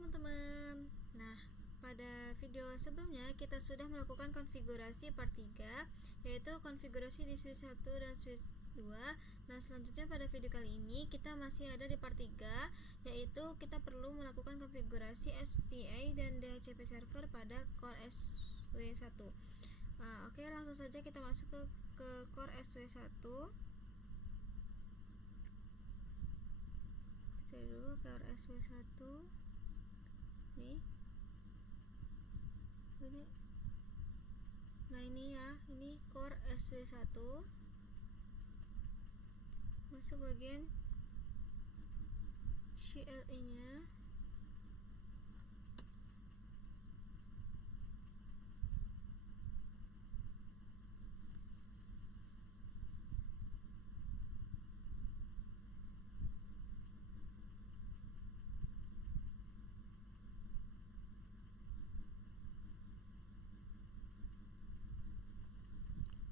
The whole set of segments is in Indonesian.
teman-teman. Nah, pada video sebelumnya kita sudah melakukan konfigurasi part 3, yaitu konfigurasi di switch 1 dan switch 2. Nah, selanjutnya pada video kali ini kita masih ada di part 3, yaitu kita perlu melakukan konfigurasi SPA dan DHCP server pada Core SW1. Oke, langsung saja kita masuk ke Core SW1. Cari dulu Core SW1 nih. Nah ini ya, ini Core SW1. Masuk bagian CLE nya.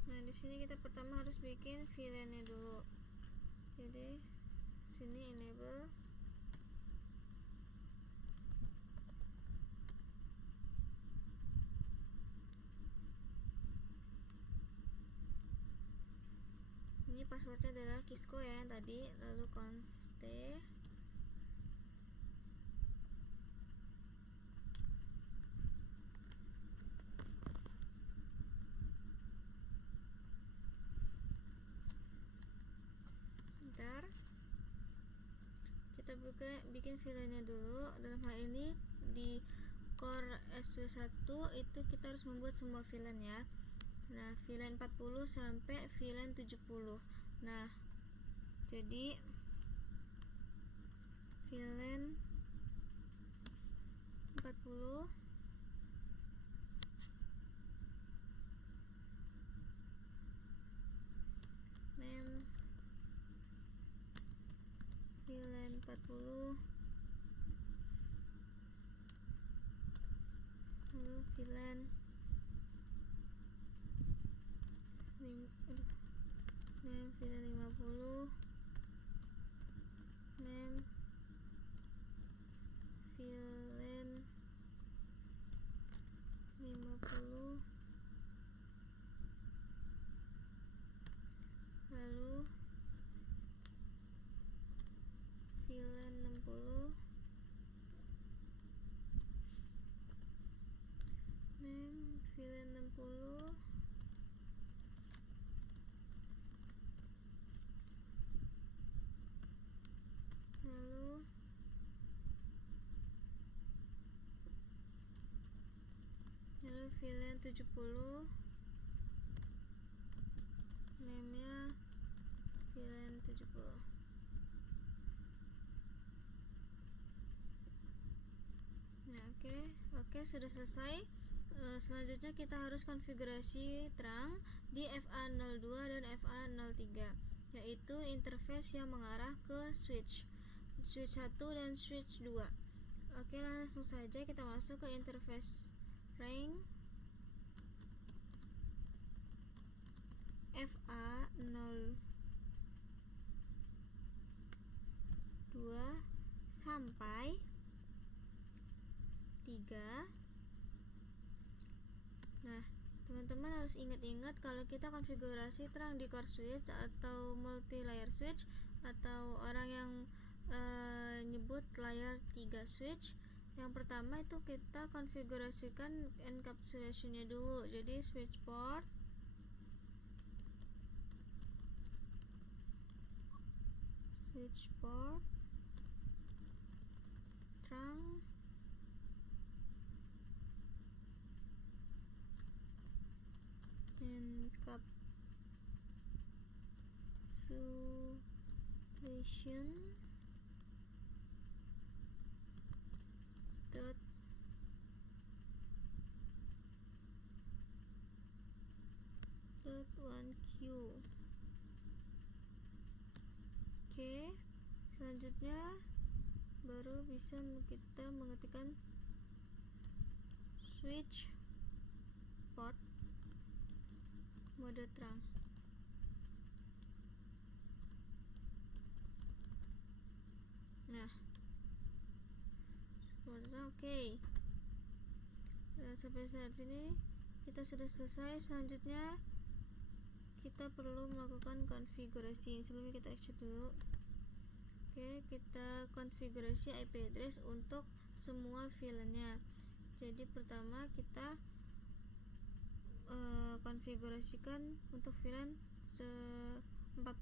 Nah, di sini kita pertama harus bikin VLAN-nya dulu. Jadi, sini enable. Ini passwordnya adalah Kisco ya yang tadi, lalu conft. Kita bikin VLAN-nya dulu. Dalam hal ini di Core SW1 itu kita harus membuat semua VLAN ya. Nah, VLAN 40 sampai VLAN 70. Nah, jadi VLAN 40 name VLAN 40, lalu VLAN name VLAN 50, name VLAN 50, lalu VLAN 60, name VLAN 60, lalu VLAN 70, name nya VLAN 70. Nah, oke, sudah selesai. Selanjutnya kita harus konfigurasi terang di FA02 dan FA03, yaitu interface yang mengarah ke switch 1 dan switch 2. Oke, langsung saja kita masuk ke interface ring FA02 sampai 3. Nah, teman-teman harus ingat-ingat kalau kita konfigurasi terang di core switch atau multi layer switch, atau orang yang nyebut layer 3 switch, yang pertama itu kita konfigurasikan encapsulation-nya dulu. Jadi switch port terang encapsulation dot .1q. Oke, selanjutnya baru bisa kita mengetikkan switch port mode terang. Nah, order. Oke. Sampai saat sini kita sudah selesai. Selanjutnya kita perlu melakukan konfigurasi. Sebelumnya kita exit dulu. Oke, kita konfigurasi IP address untuk semua VLAN-nya. Jadi pertama kita konfigurasikan untuk VLAN 40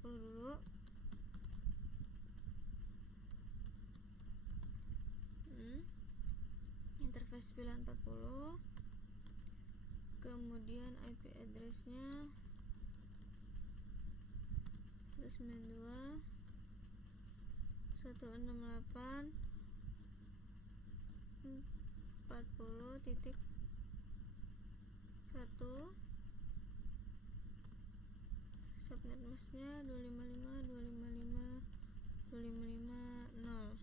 dulu. Interface VLAN 40, kemudian IP address-nya 192.168.40.1, subnet masknya 255.255.255.0.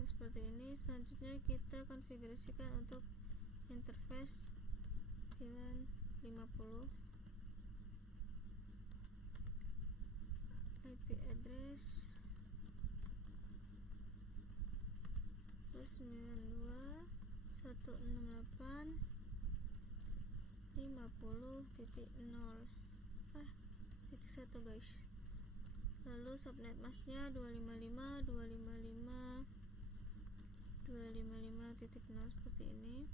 Seperti ini. Selanjutnya kita konfigurasikan untuk interface VLAN 50, IP address 192.168.50.0 titik 1 guys. Lalu subnet masknya 255.255.0 seperti ini.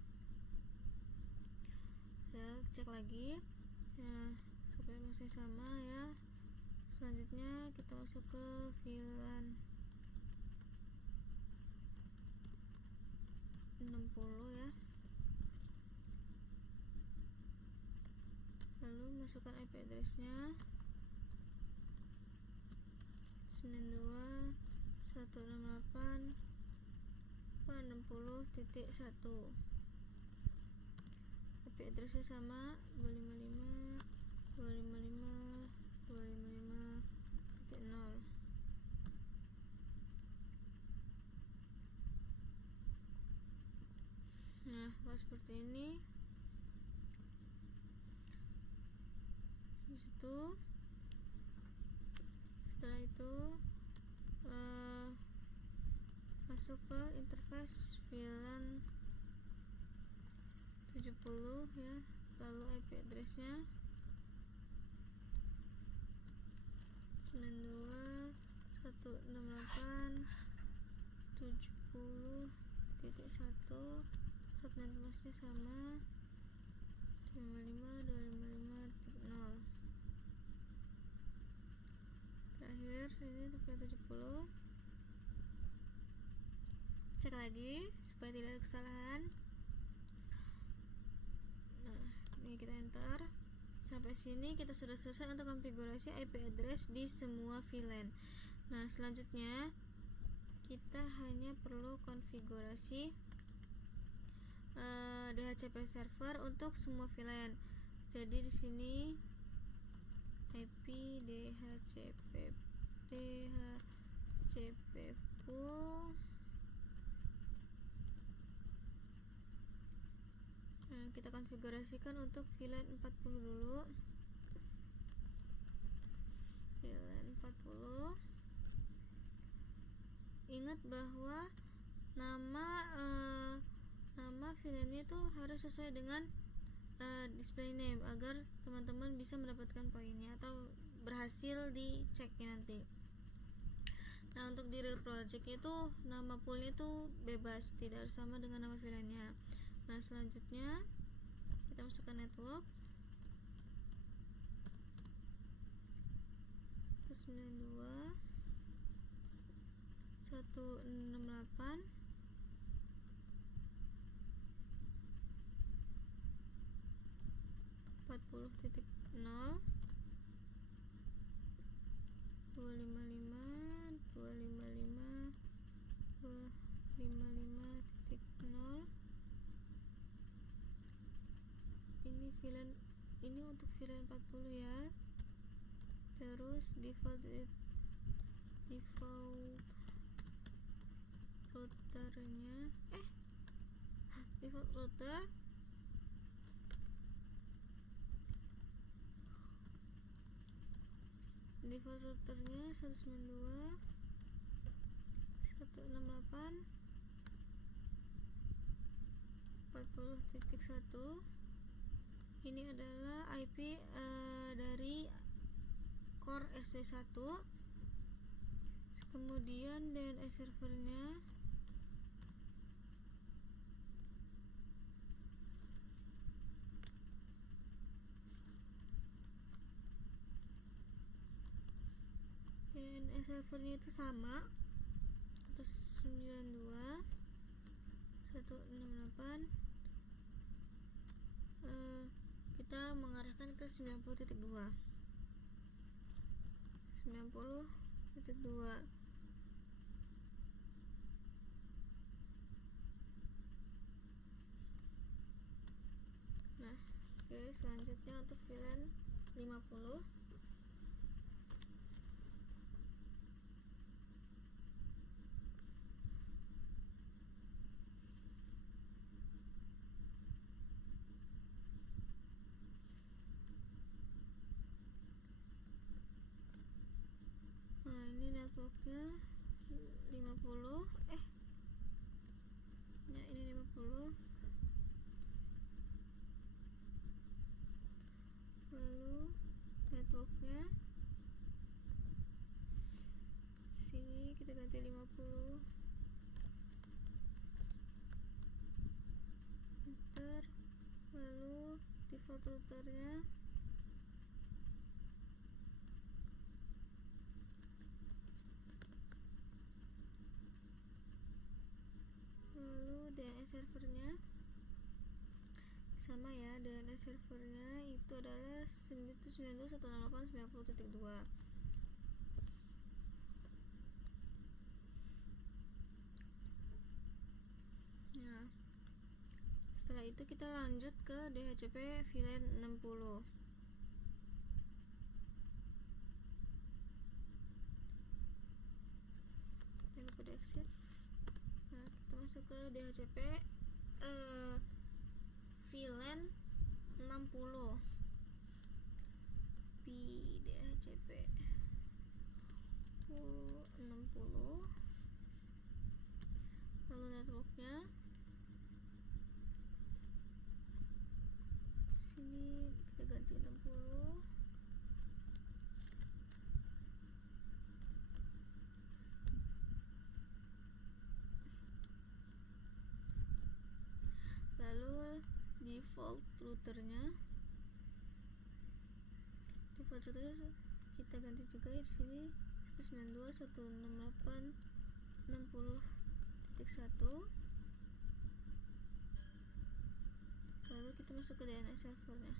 Ya, cek lagi. Ya, subnet masknya sama ya. Selanjutnya kita masuk ke VLAN 60 ya. Lalu masukkan IP address-nya 92.168.60.1. IP address-nya sama 255.255.255.0. Nah, kalau seperti ini. Setelah itu masuk ke interface VLAN 70 ya. Lalu IP address-nya 92.168.70.1, subnet masknya sama 255.255.0. Terakhir ini untuk VLAN 70. Cek lagi supaya tidak ada kesalahan. Nah, ini kita enter. Sampai sini kita sudah selesai untuk konfigurasi IP address di semua VLAN. Nah, selanjutnya kita hanya perlu konfigurasi DHCP server untuk semua VLAN. Jadi di sini IP DHCP full. Nah, kita konfigurasikan untuk VLAN 40 dulu. VLAN 40. Ingat bahwa nama VLAN-nya itu harus sesuai dengan display name agar teman-teman bisa mendapatkan poinnya atau berhasil diceknya nanti. Nah, untuk di real project itu nama poolnya itu bebas, tidak harus sama dengan nama VLAN-nya. Nah, selanjutnya kita masukkan network 192.168.40.0 255.255.255.0. Ini untuk VLAN 40 ya. Terus default routernya default router default routernya 192.168.40.1. Ini adalah IP dari core SW1. Kemudian DNS servernya itu sama, 192.168. Kita mengarahkan ke 90.2. Nah, oke, selanjutnya untuk VLAN 50. Nah, ini networknya 50. Ya, ini 50. Lalu networknya sini kita ganti 50. Enter. Lalu default routernya DNS servernya sama ya. DNS servernya itu adalah 192.168.90.2. Nah, setelah itu kita lanjut ke DHCP VLAN 60. Jangan lupa di exit. Nah, kita masuk ke DHCP VLAN 60. DHCP 60. Lalu networknya sini kita ganti 60. Lalu default routernya kita ganti juga di sini 192.168.60.1. Lalu kita masuk ke DNS servernya.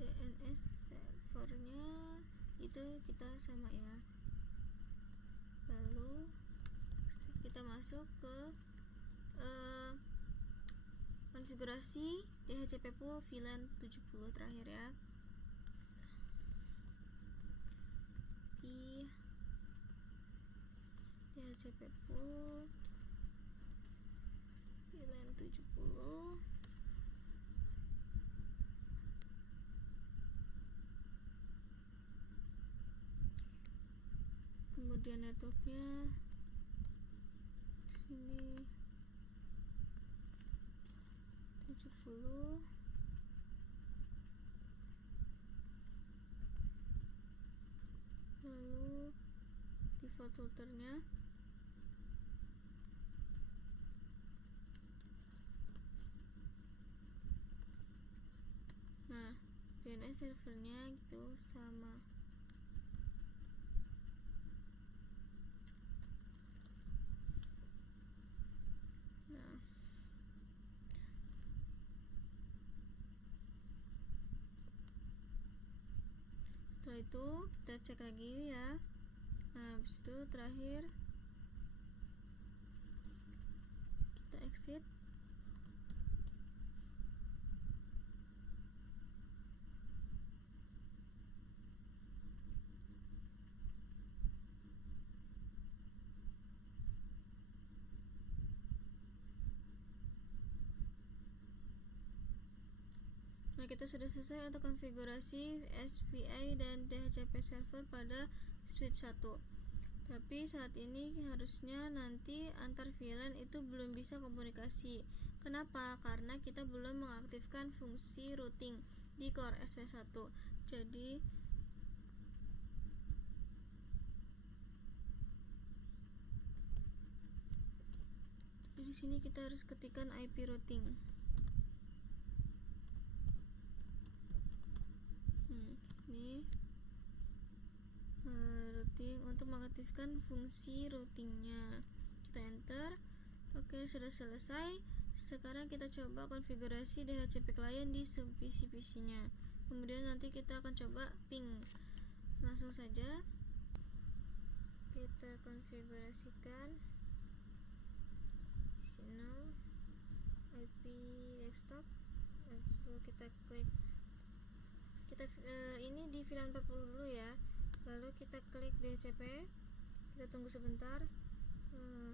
DNS servernya itu kita sama ya. Lalu kita masuk ke konfigurasi DHCP pool VLAN 70 terakhir ya. Di DHCP pool VLAN 70. Kemudian networknya sini 70. Lalu default routernya nah, DNS servernya gitu sama. Nah, setelah itu kita cek lagi ya. Nah, habis itu terakhir kita exit. Nah, kita sudah selesai untuk konfigurasi SPI dan DHCP server pada switch 1. Tapi saat ini harusnya nanti antar VLAN itu belum bisa komunikasi. Kenapa? Karena kita belum mengaktifkan fungsi routing di Core SV1. Jadi di sini kita harus ketikkan IP routing. Ini routing untuk mengaktifkan fungsi routingnya. Kita enter. Oke, sudah selesai. Sekarang kita coba konfigurasi DHCP client di PC-nya. Kemudian nanti kita akan coba ping. Langsung saja kita konfigurasikan signal IP desktop. Lalu kita klik. Ini di VLAN 40 dulu ya. Lalu kita klik DHCP. Kita tunggu sebentar. Kok bisa ya?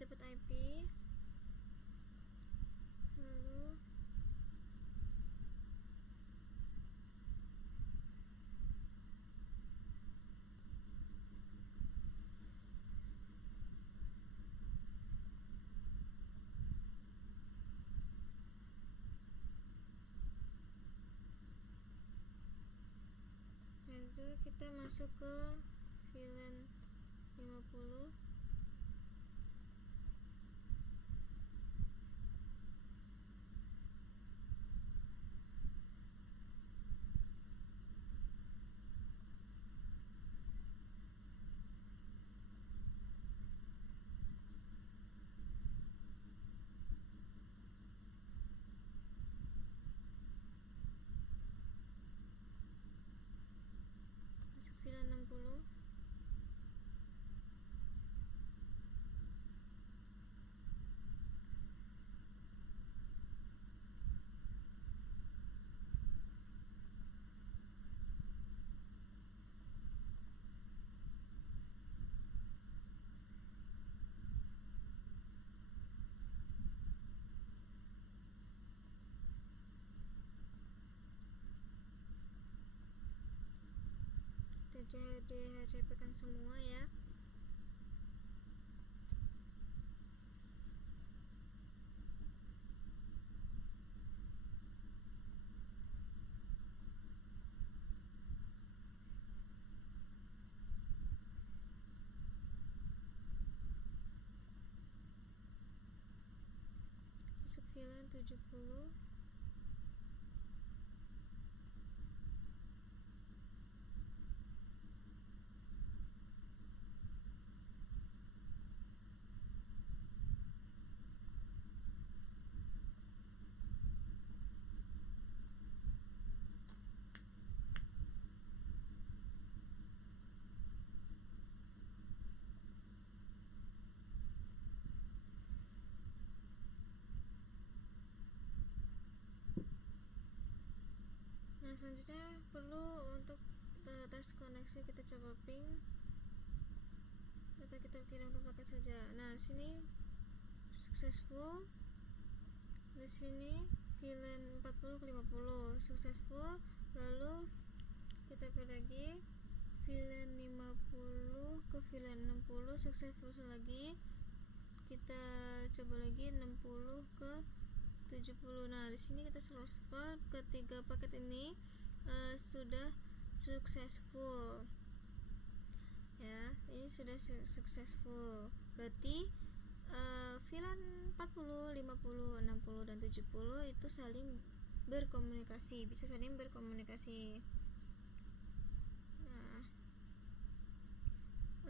Dapat IP, lalu kita masuk ke VLAN 50. Masuk VLAN 60. Kita DHCP kan semua ya. Masuk VLAN 70. Nah, selanjutnya perlu untuk tes koneksi, kita coba ping atau kita kirim ke paket saja. Nah, sini successful. Di sini VLAN 40 ke 50 successful. Lalu kita pilih lagi VLAN 50 ke VLAN 60 successful lagi. Kita coba lagi 60 ke 70. Nah, di sini kita scroll ketiga paket ini sudah successful. Ya, ini sudah successful. Berarti VLAN 40, 50, 60 dan 70 itu saling berkomunikasi, bisa saling berkomunikasi. Nah,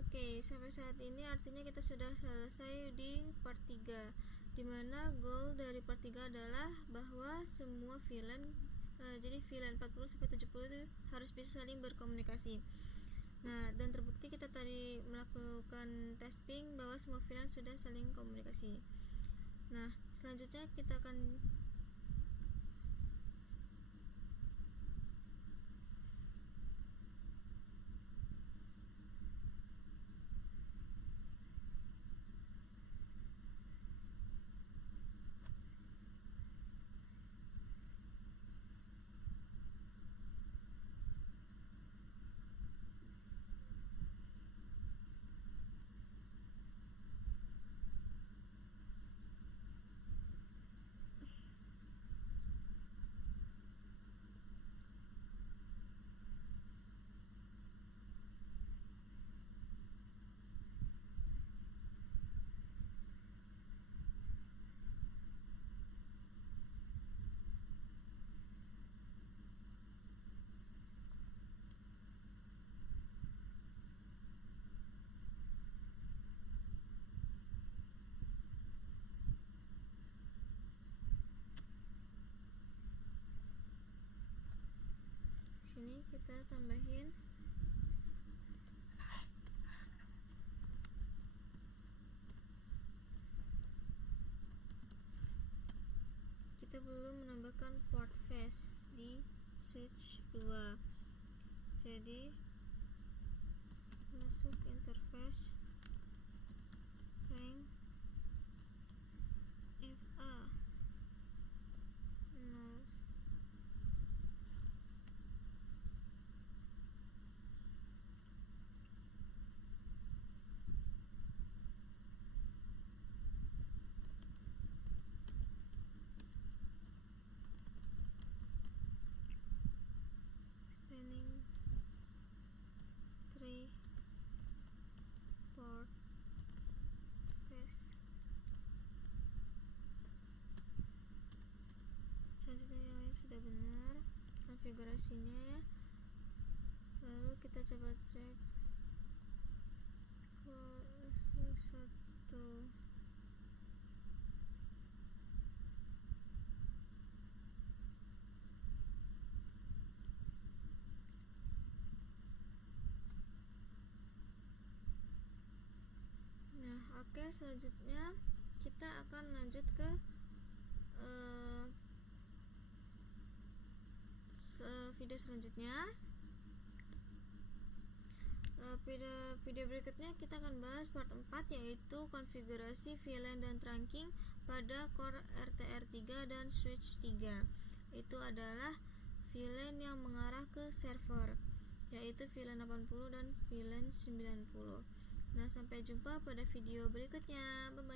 oke, sampai saat ini artinya kita sudah selesai di part 3, dimana goal dari part 3 adalah bahwa semua VLAN Jadi VLAN 40 sampai 70 itu harus bisa saling berkomunikasi. Nah, dan terbukti kita tadi melakukan testing bahwa semua VLAN sudah saling komunikasi. Nah, selanjutnya kita akan sini kita tambahin kita belum menambahkan port face di switch 2. Jadi masuk interface rank FA 0. Spanning tree port face. Selanjutnya yang lain sudah benar konfigurasinya ya. Lalu kita coba cek SW1. Nah, oke, selanjutnya kita akan lanjut ke video selanjutnya. Video berikutnya kita akan bahas part 4, yaitu konfigurasi VLAN dan trunking pada core RTR3 dan switch 3. Itu adalah VLAN yang mengarah ke server, yaitu VLAN 80 dan VLAN 90. Nah, sampai jumpa pada video berikutnya. Bye-bye.